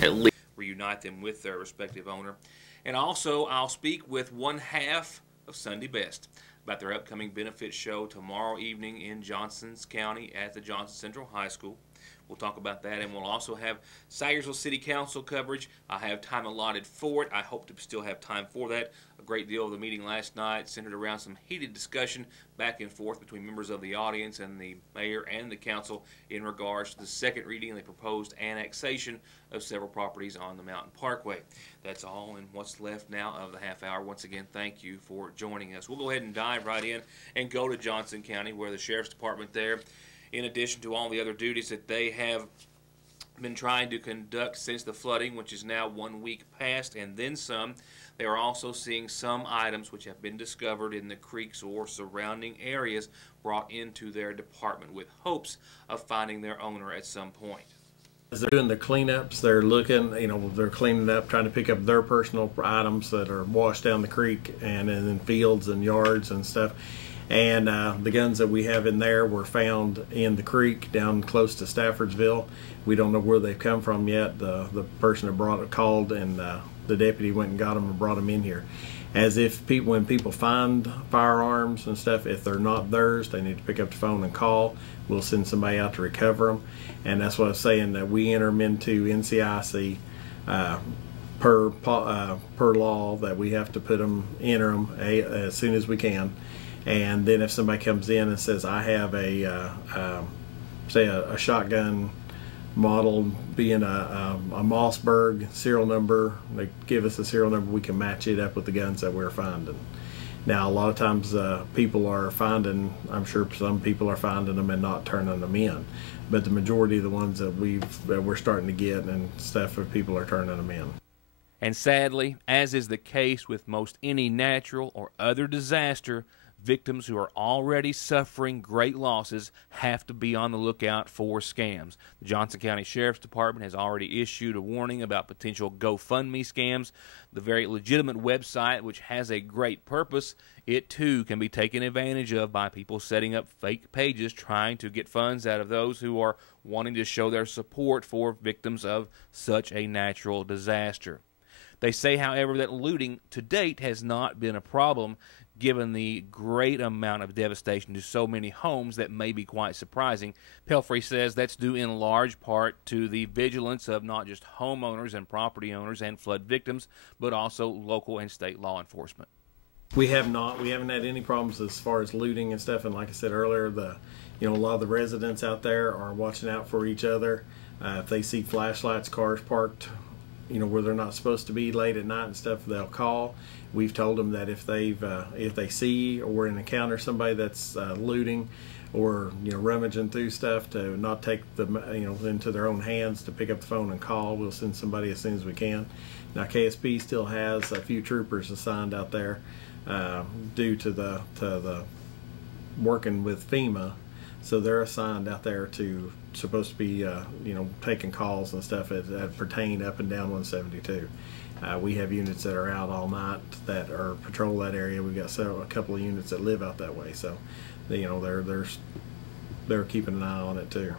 at least reunite them with their respective owner. And also, I'll speak with one half of Sunday Best about their upcoming benefit show tomorrow evening in Johnson County at the Johnson Central High School. We'll talk about that, and we'll also have Sayersville City Council coverage. I have time allotted for it. I hope to still have time for that. A great deal of the meeting last night centered around some heated discussion back and forth between members of the audience and the mayor and the council in regards to the second reading of the proposed annexation of several properties on the Mountain Parkway. That's all in what's left now of the half hour. Once again, thank you for joining us. We'll go ahead and dive right in and go to Johnson County, where the Sheriff's Department there, in addition to all the other duties that they have been trying to conduct since the flooding, which is now 1 week past and then some, they are also seeing some items which have been discovered in the creeks or surrounding areas brought into their department with hopes of finding their owner at some point. As they're doing the cleanups, they're looking, they're cleaning up, trying to pick up their personal items that are washed down the creek and in fields and yards and stuff. And the guns that we have in there were found in the creek down close to Staffordsville. We don't know where they've come from yet. The person that brought it called, and the deputy went and got them and brought them in here. As if when people find firearms and stuff, if they're not theirs, they need to pick up the phone and call. We'll send somebody out to recover them. And that's what I was saying, that we enter them into NCIC per law, that we have to enter them as soon as we can. And then if somebody comes in and says, I have say a shotgun model being a Mossberg serial number, they give us a serial number, we can match it up with the guns that we're finding. Now, a lot of times people are finding, I'm sure some people are finding them and not turning them in. But the majority of the ones that we're starting to get and stuff, people are turning them in. And sadly, as is the case with most any natural or other disaster, victims who are already suffering great losses have to be on the lookout for scams. The Johnson County Sheriff's Department has already issued a warning about potential GoFundMe scams. The very legitimate website, which has a great purpose, it too can be taken advantage of by people setting up fake pages trying to get funds out of those who are wanting to show their support for victims of such a natural disaster. They say, however, that looting to date has not been a problem, given the great amount of devastation to so many homes that may be quite surprising. Pelfrey says that's due in large part to the vigilance of not just homeowners and property owners and flood victims, but also local and state law enforcement. We haven't had any problems as far as looting and stuff. And like I said earlier, a lot of the residents out there are watching out for each other. If they see flashlights, cars parked, where they're not supposed to be late at night and stuff, they'll call. We've told them that if they see or encounter somebody that's looting or rummaging through stuff, to not take them into their own hands, to pick up the phone and call. We'll send somebody as soon as we can. Now, KSP still has a few troopers assigned out there due to the working with FEMA, so they're assigned out there to supposed to be taking calls and stuff that pertain up and down 172. We have units that are out all night that are patrol that area. We've got a couple of units that live out that way, so they're keeping an eye on it too.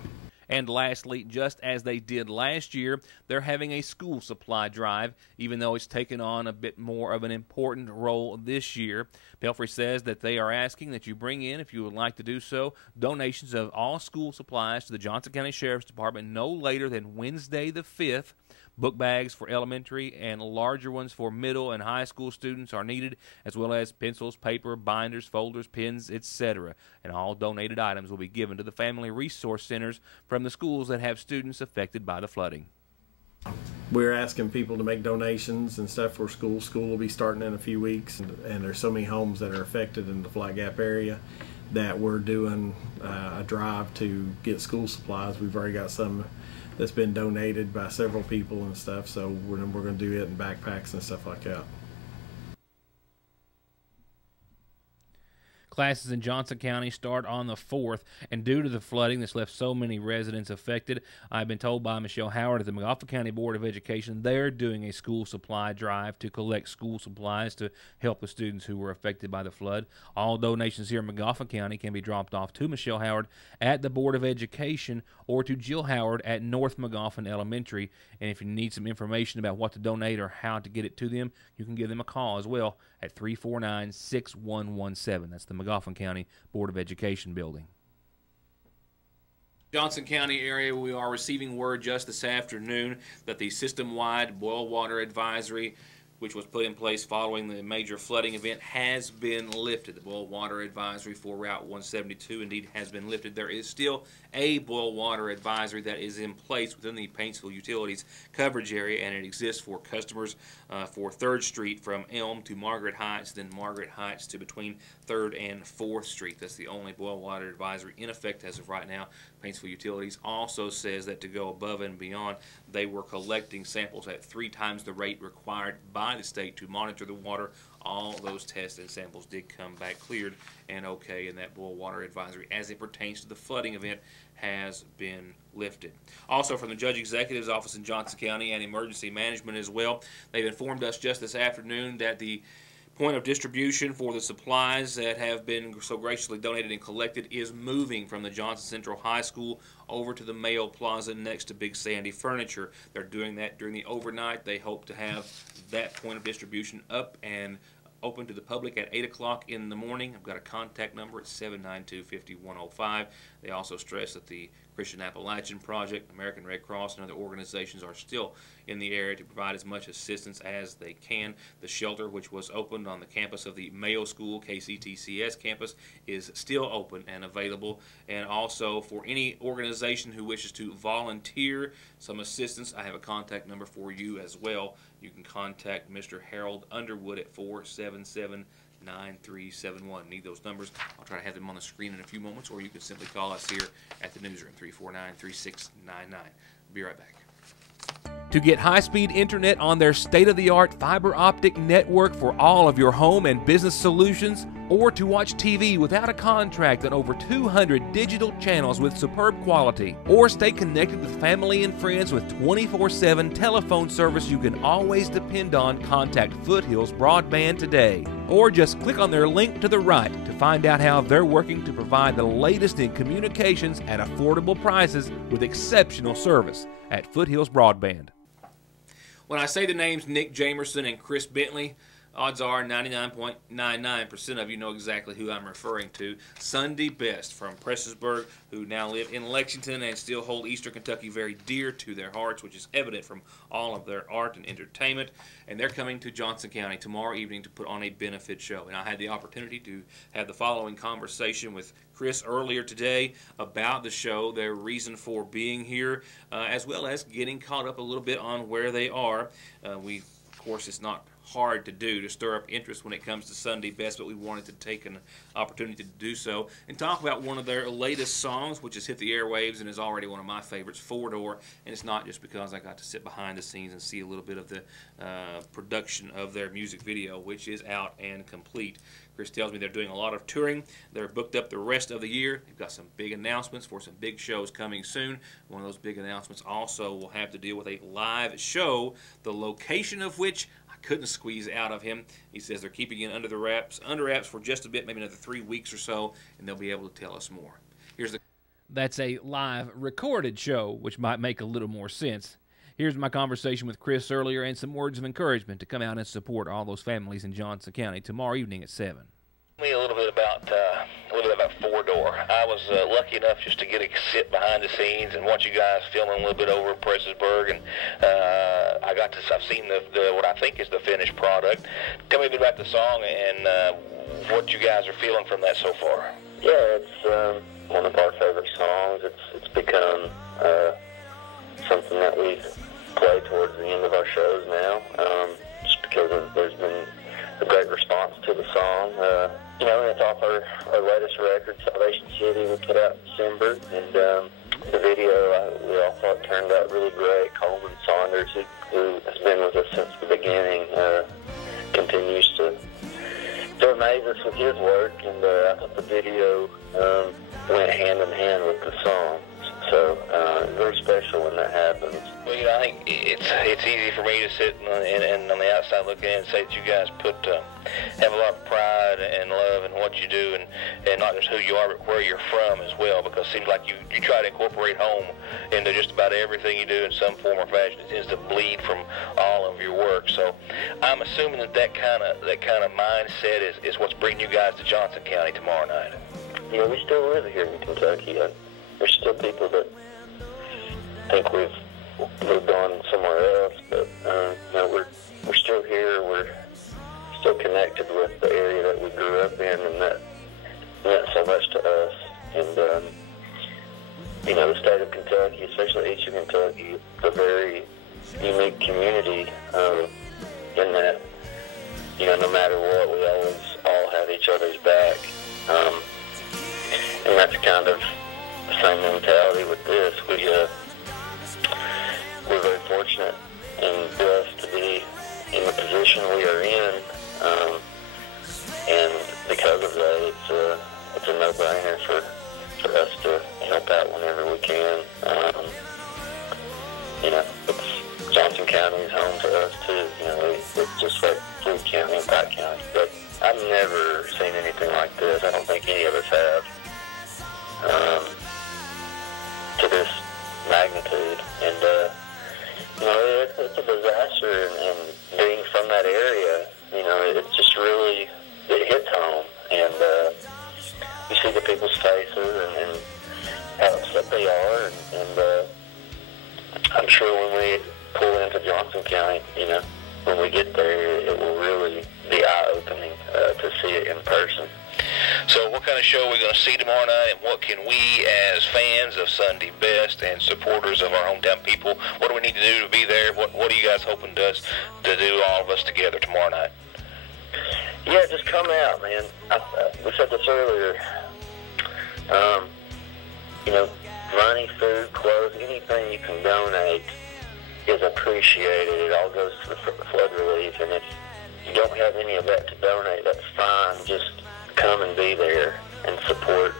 And lastly, just as they did last year, they're having a school supply drive, even though it's taken on a bit more of an important role this year. Pelfrey says that they are asking that you bring in, if you would like to do so, donations of all school supplies to the Johnson County Sheriff's Department no later than Wednesday the 5th. Book bags for elementary and larger ones for middle and high school students are needed, as well as pencils, paper, binders, folders, pens, etc. And all donated items will be given to the family resource centers from the schools that have students affected by the flooding. We're asking people to make donations and stuff for school. School will be starting in a few weeks, and there's so many homes that are affected in the Flat Gap area that we're doing a drive to get school supplies. We've already got some that's been donated by several people and stuff, so we're going to do it in backpacks and stuff like that. Classes in Johnson County start on the 4th, and due to the flooding that's left so many residents affected, I've been told by Michelle Howard at the McGoffin County Board of Education they're doing a school supply drive to collect school supplies to help the students who were affected by the flood. All donations here in McGoffin County can be dropped off to Michelle Howard at the Board of Education or to Jill Howard at North McGoffin Elementary. And if you need some information about what to donate or how to get it to them, you can give them a call as well at 349-6117. That's the McGoffin County Board of Education building. Johnson County area, we are receiving word just this afternoon that the system-wide boil water advisory, which was put in place following the major flooding event, has been lifted. The boil water advisory for Route 172 indeed has been lifted. There is still a boil water advisory that is in place within the Paintsville Utilities coverage area, and it exists for customers for 3rd Street from Elm to Margaret Heights, then Margaret Heights to between 3rd and 4th Street. That's the only boil water advisory in effect as of right now. Paintsville Utilities also says that to go above and beyond, they were collecting samples at 3 times the rate required by the state to monitor the water. All those tests and samples did come back cleared and okay, and that boil water advisory as it pertains to the flooding event has been lifted. Also from the Judge Executive's office in Johnson County and Emergency Management as well, they've informed us just this afternoon that the point of distribution for the supplies that have been so graciously donated and collected is moving from the Johnson Central High School over to the Mayo Plaza next to Big Sandy Furniture. They're doing that during the overnight. They hope to have that point of distribution up and open to the public at 8 o'clock in the morning. I've got a contact number at 792-5105. They also stress that the Christian Appalachian Project, American Red Cross, and other organizations are still in the area to provide as much assistance as they can. The shelter, which was opened on the campus of the Mayo School, KCTCS campus, is still open and available. And also for any organization who wishes to volunteer some assistance, I have a contact number for you as well. You can contact Mr. Harold Underwood at 477-9371. Need those numbers? I'll try to have them on the screen in a few moments, or you can simply call us here at the newsroom, 349-3699. Be right back. To get high-speed internet on their state-of-the-art fiber optic network for all of your home and business solutions, or to watch TV without a contract on over 200 digital channels with superb quality, or stay connected with family and friends with 24/7 telephone service you can always depend on, contact Foothills Broadband today. Or just click on their link to the right to find out how they're working to provide the latest in communications at affordable prices with exceptional service at Foothills Broadband. When I say the names Nick Jamerson and Chris Bentley, odds are 99.99% of you know exactly who I'm referring to. Sunday Best from Prestonsburg, who now live in Lexington and still hold Eastern Kentucky very dear to their hearts, which is evident from all of their art and entertainment. And they're coming to Johnson County tomorrow evening to put on a benefit show. And I had the opportunity to have the following conversation with Chris earlier today about the show, their reason for being here, as well as getting caught up a little bit on where they are. Of course, it's not hard to do to stir up interest when it comes to Sunday Best, but we wanted to take an opportunity to do so and talk about one of their latest songs, which has hit the airwaves and is already one of my favorites, 4-Door. And it's not just because I got to sit behind the scenes and see a little bit of the production of their music video, which is out and complete. Chris tells me they're doing a lot of touring. They're booked up the rest of the year. They've got some big announcements for some big shows coming soon. One of those big announcements also will have to deal with a live show, the location of which I couldn't squeeze out of him. He says they're keeping it under wraps for just a bit, maybe another 3 weeks or so, and they'll be able to tell us more. That's a live recorded show, which might make a little more sense. Here's my conversation with Chris earlier and some words of encouragement to come out and support all those families in Johnson County tomorrow evening at 7. Tell me a little bit about 4-Door. I was lucky enough just to get to sit behind the scenes and watch you guys filming a little bit over at Prestonsburg, and I've seen what I think is the finished product. Tell me a bit about the song and what you guys are feeling from that so far. Yeah, it's one of our favorite songs. It's become something that we play towards the end of our shows now, just because there's been a great response to the song. And it's off our latest record, Salvation City, we put out in December, and the video we all thought turned out really great. Coleman Saunders, who has been with us since the beginning, continues to amaze us impressed with his work, and I thought the video went hand in hand with the song. So very special when that happens. Well, I think it's easy for me to sit and on the outside looking in and say that you guys have a lot of pride and love in what you do, and not just who you are, but where you're from as well, because it seems like you try to incorporate home into just about everything you do in some form or fashion. It tends to bleed from all of your work. So I'm assuming that kind of mindset is what's bringing you guys to Johnson County tomorrow night. Yeah, we still live here in Kentucky. There's still people that think we've moved on somewhere else, but we're still here. We're still connected with the area that we grew up in, and that meant so much to us. And the state of Kentucky, especially Eastern Kentucky, it's a very unique community in that no matter what, we always all have each other's back, and that's kind of the same mentality with this. We're very fortunate and blessed to be in the position we are in, and because of that, it's a no-brainer for us to help out whenever we can. Johnson County is home to us too. It's just like Fleet County and Pike County, but I've never seen anything like this. I don't think any of us have. To this magnitude, and it's a disaster, and being from that area, it's just really, it hits home, and you see the people's faces and how upset they are, and I'm sure when we pull into Johnson County, when we get there, it will really be eye-opening to see it in person. So what kind of show are we going to see tomorrow night, and what can we, as fans of Sunday Best and supporters of our hometown people, what do we need to do to be there? What are you guys hoping to do, all of us together tomorrow night? Yeah, just come out, man. We said this earlier. Money, food, clothes, anything you can donate is appreciated. It all goes to the flood relief, and if you don't have any of that to donate, that's fine. Just come and be there and support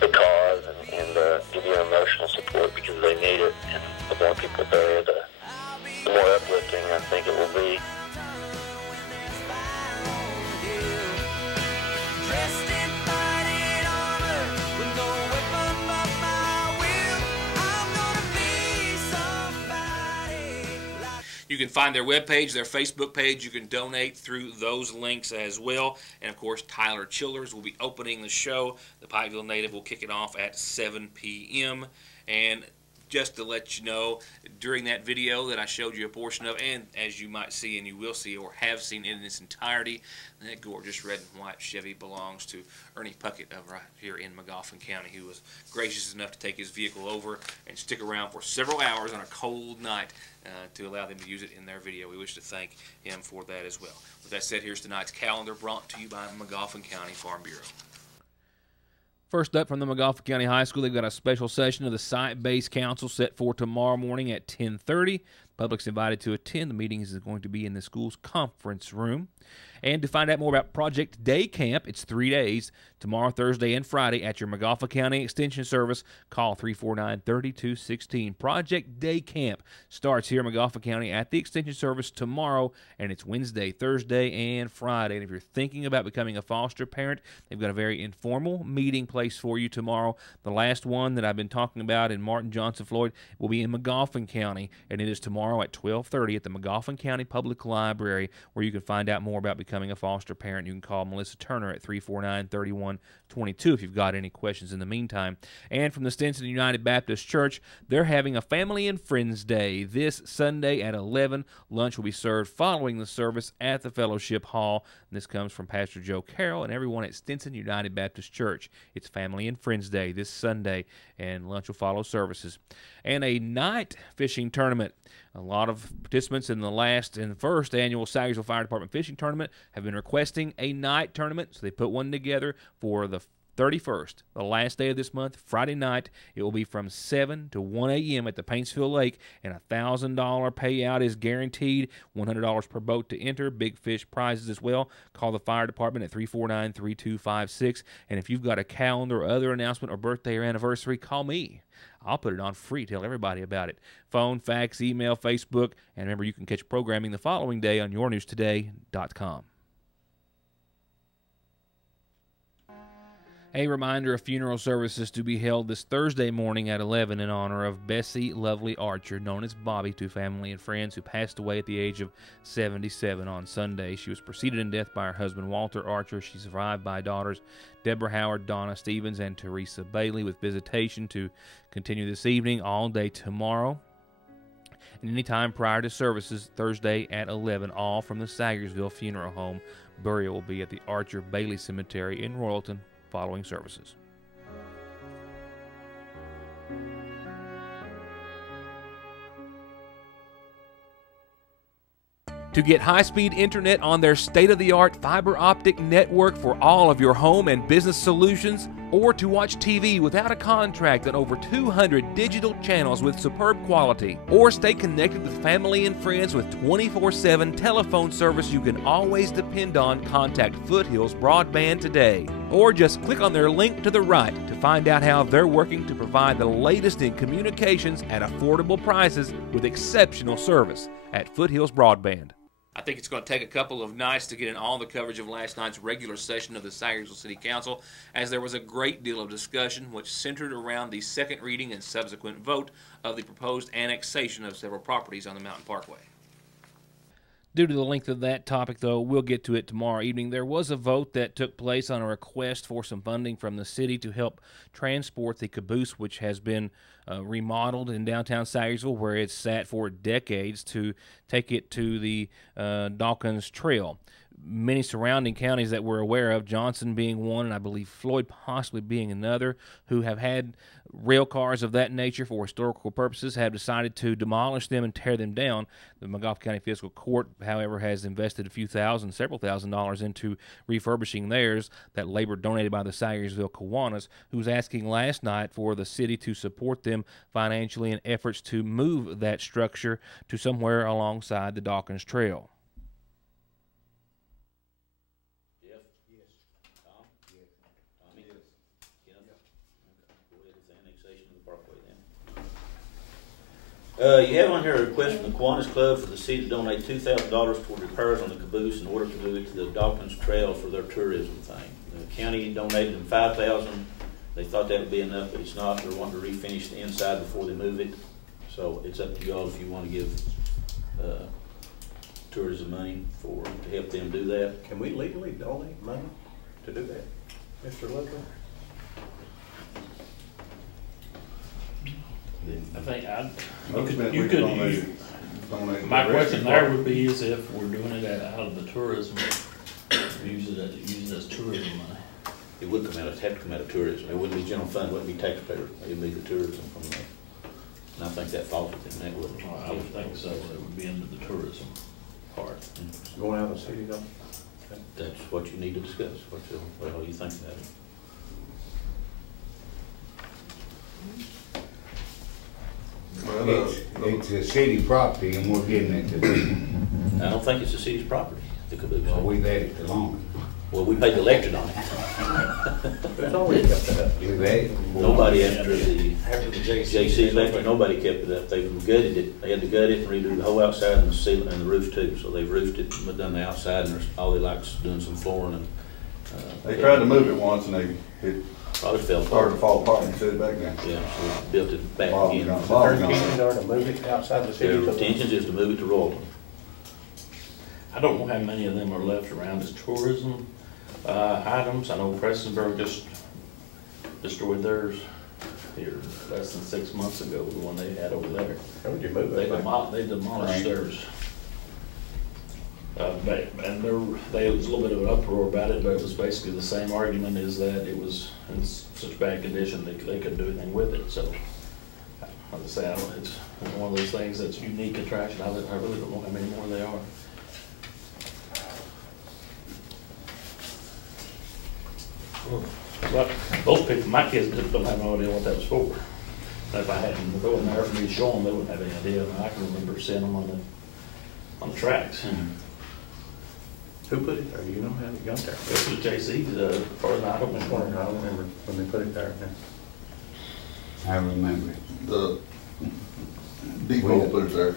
the cause and give you emotional support, because they need it. And the more people there, the more uplifting I think it will be. You can find their webpage, their Facebook page. You can donate through those links as well. And, of course, Tyler Childers will be opening the show. The Pikeville native will kick it off at 7 p.m. And just to let you know, during that video that I showed you a portion of, and as you might see and you will see or have seen in its entirety, that gorgeous red and white Chevy belongs to Ernie Puckett of right here in Magoffin County, who was gracious enough to take his vehicle over and stick around for several hours on a cold night to allow them to use it in their video. We wish to thank him for that as well. With that said, here's tonight's calendar brought to you by Magoffin County Farm Bureau. First up from the Magoffin County High School, they've got a special session of the Site-Based Council set for tomorrow morning at 10:30. Public's invited to attend. The meeting is going to be in the school's conference room. And to find out more about Project Day Camp, it's 3 days, tomorrow, Thursday, and Friday at your Magoffin County Extension Service. Call 349-3216. Project Day Camp starts here in Magoffin County at the Extension Service tomorrow, and it's Wednesday, Thursday, and Friday. And if you're thinking about becoming a foster parent, they've got a very informal meeting place for you tomorrow. The last one that I've been talking about in Martin, Johnson, Floyd will be in Magoffin County, and it is tomorrow at 12:30 at the Magoffin County Public Library, where you can find out more about becoming a foster parent. You can call Melissa Turner at 349-3122 if you've got any questions in the meantime. And from the Stinson United Baptist Church, they're having a Family and Friends Day this Sunday at 11. Lunch will be served following the service at the Fellowship Hall. And this comes from Pastor Joe Carroll and everyone at Stinson United Baptist Church. It's Family and Friends Day this Sunday, and lunch will follow services. And a night fishing tournament. A lot of participants in the last and first annual Sagersville Fire Department Fishing Tournament have been requesting a night tournament, so they put one together for the 31st, the last day of this month, Friday night. It will be from 7 to 1 a.m. at the Paintsville Lake, and a $1,000 payout is guaranteed, $100 per boat to enter, big fish prizes as well. Call the fire department at 349-3256, and if you've got a calendar or other announcement or birthday or anniversary, call me. I'll put it on free. Tell everybody about it. Phone, fax, email, Facebook, and remember, you can catch programming the following day on yournewstoday.com. A reminder of funeral services to be held this Thursday morning at 11 in honor of Bessie Lovely Archer, known as Bobby, to family and friends, who passed away at the age of 77 on Sunday. She was preceded in death by her husband, Walter Archer. She's survived by daughters Deborah Howard, Donna Stevens, and Teresa Bailey, with visitation to continue this evening all day tomorrow. And anytime prior to services Thursday at 11, all from the Saggersville Funeral Home. Burial will be at the Archer Bailey Cemetery in Royalton following services. To get high-speed internet on their state-of-the-art fiber optic network for all of your home and business solutions, or to watch TV without a contract on over 200 digital channels with superb quality, or stay connected with family and friends with 24/7 telephone service you can always depend on, contact Foothills Broadband today. Or just click on their link to the right to find out how they're working to provide the latest in communications at affordable prices with exceptional service at Foothills Broadband. I think it's going to take a couple of nights to get in all the coverage of last night's regular session of the Saggersville City Council, as there was a great deal of discussion which centered around the second reading and subsequent vote of the proposed annexation of several properties on the Mountain Parkway. Due to the length of that topic, though, we'll get to it tomorrow evening. There was a vote that took place on a request for some funding from the city to help transport the caboose, which has been remodeled in downtown Saggersville, where it's sat for decades, to take it to the Dawkins Trail. Many surrounding counties that we're aware of, Johnson being one, and I believe Floyd possibly being another, who have had rail cars of that nature for historical purposes, have decided to demolish them and tear them down. The Montgomery County Fiscal Court, however, has invested several thousand dollars into refurbishing theirs. That labor donated by the Saggersville Kiwanis, who was asking last night for the city to support them financially in efforts to move that structure to somewhere alongside the Dawkins Trail. You have on here a request from the Kiwanis Club for the city to donate $2,000 toward repairs on the caboose in order to move it to the Dawkins Trail for their tourism thing. The county donated them $5,000. They thought that would be enough, but it's not. They're wanting to refinish the inside before they move it. So it's up to y'all if you want to give tourism money to help them do that. Can we legally donate money to do that, Mr. Ludwig? I think my question there would be is if we're doing it out of the tourism, use it as tourism money. It would have to come out of tourism. It wouldn't be general fund, it wouldn't be taxpayer. It would be the tourism from there. And I think that falls within that, wouldn't it? I would think so. It would be into the tourism part. Going out of the city though? That's what you need to discuss. What you think about it? Well, it's a city property and we're giving it to them. I don't think it's the city's property, the caboose. Well, we've had it too long. Well, we paid the electric on it. It's always kept it up. We've had it. Nobody after the JC electric, nobody kept it up. They gutted it. They had to gut it and redo the whole outside and the ceiling and the roof too. So they've roofed it and done the outside, and all they like is doing some flooring and. They tried to move it once and it probably started to fall apart and set it back down. Yeah, so we built it back Bottom again. gone. Their intentions are to move it outside the city. Their intentions is to move it to Royalton. I don't know how many of them are left around as tourism items. I know Prestonburg just destroyed theirs here less than 6 months ago, the one they had over there. How would you move it? They demolished theirs. And there was a little bit of an uproar about it, but it was basically the same argument, is that it was in such bad condition they couldn't do anything with it. So, like I say, it's one of those things that's a unique attraction. I really don't know how many more there are. But those people, my kids just don't have no idea what that was for. If I had them go in there for me to show them, they wouldn't have any idea. I can remember seeing them on the tracks. Who put it there? You know how it got there? It was JC, as far as I don't I remember. don't remember when they put it there. I remember it. The depot put it there.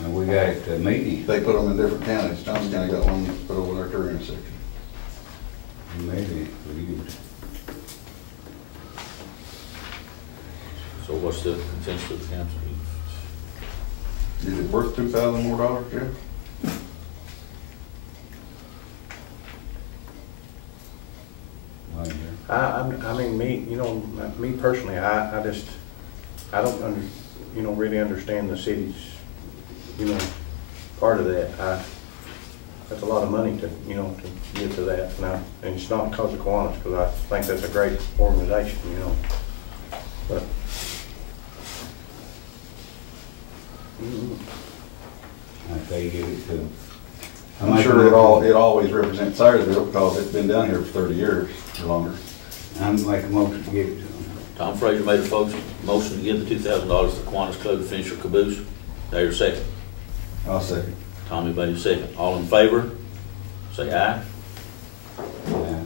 And we got it to meeting. They put them in different counties. Johnson County got one put over their career intersection. Maybe we used. So what's the consensus of the council? Is it worth $2,000 more, Jeff? I mean, me personally, I don't really understand the city's, part of that. That's a lot of money to get to that now, and it's not because of Kiwanis, because I think that's a great organization, but. I say give it to them. I'm sure it always represents Sayersville because it's been down here for 30 years or longer. I'm like a motion to give it to them. Tom Frazier made a motion to give the $2,000 to the Kiwanis Club to finish their caboose. There's your second. I'll second. Tommy made a second. All in favor, say aye. Yeah.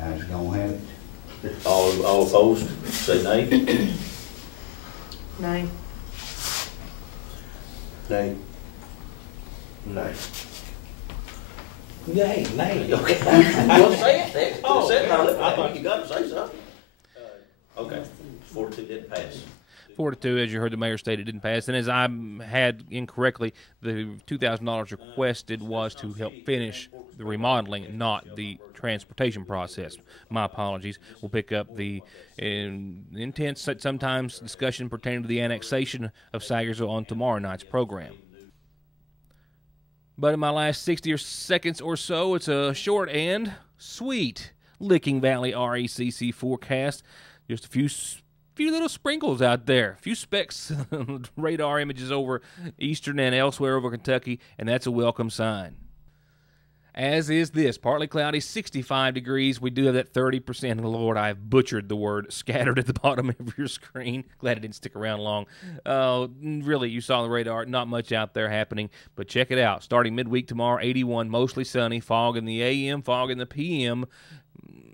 Guys gonna have it. All opposed, say nay. Nay. Nay. Nay. Nay, nay. Okay. Well, say it. Oh, I thought you got to say something. Okay, 4-2 didn't pass. 4-2, as you heard the mayor state, it didn't pass. And as I had incorrectly, the $2,000 requested was to help finish the remodeling, not the transportation process. My apologies. We'll pick up the intense, sometimes discussion pertaining to the annexation of Sayersville on tomorrow night's program. But in my last 60 seconds or so, it's a short and sweet Licking Valley RECC forecast. Just a few little sprinkles out there, a few specks, radar images over eastern and elsewhere over Kentucky, and that's a welcome sign. As is this, partly cloudy, 65 degrees. We do have that 30%. Lord, I've butchered the word scattered at the bottom of your screen. Glad it didn't stick around long. Really, you saw the radar. Not much out there happening, but check it out. Starting midweek tomorrow, 81, mostly sunny. Fog in the a.m., fog in the p.m.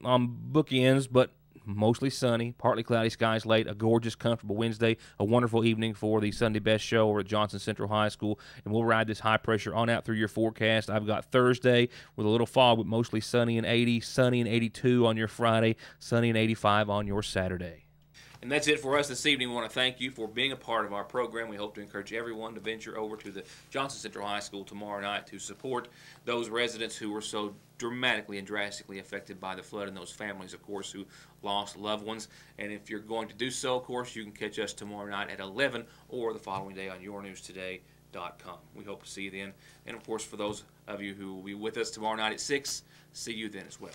on bookends, but mostly sunny, partly cloudy skies late, a gorgeous, comfortable Wednesday, a wonderful evening for the Sunday Best Show over at Johnson Central High School, and we'll ride this high pressure on out through your forecast. I've got Thursday with a little fog, but mostly sunny and 80, sunny and 82 on your Friday, sunny and 85 on your Saturday. And that's it for us this evening. We want to thank you for being a part of our program. We hope to encourage everyone to venture over to the Johnson Central High School tomorrow night to support those residents who were so dramatically and drastically affected by the flood, and those families, of course, who lost loved ones. And if you're going to do so, of course, you can catch us tomorrow night at 11 or the following day on yournewstoday.com. We hope to see you then. And, of course, for those of you who will be with us tomorrow night at 6, see you then as well.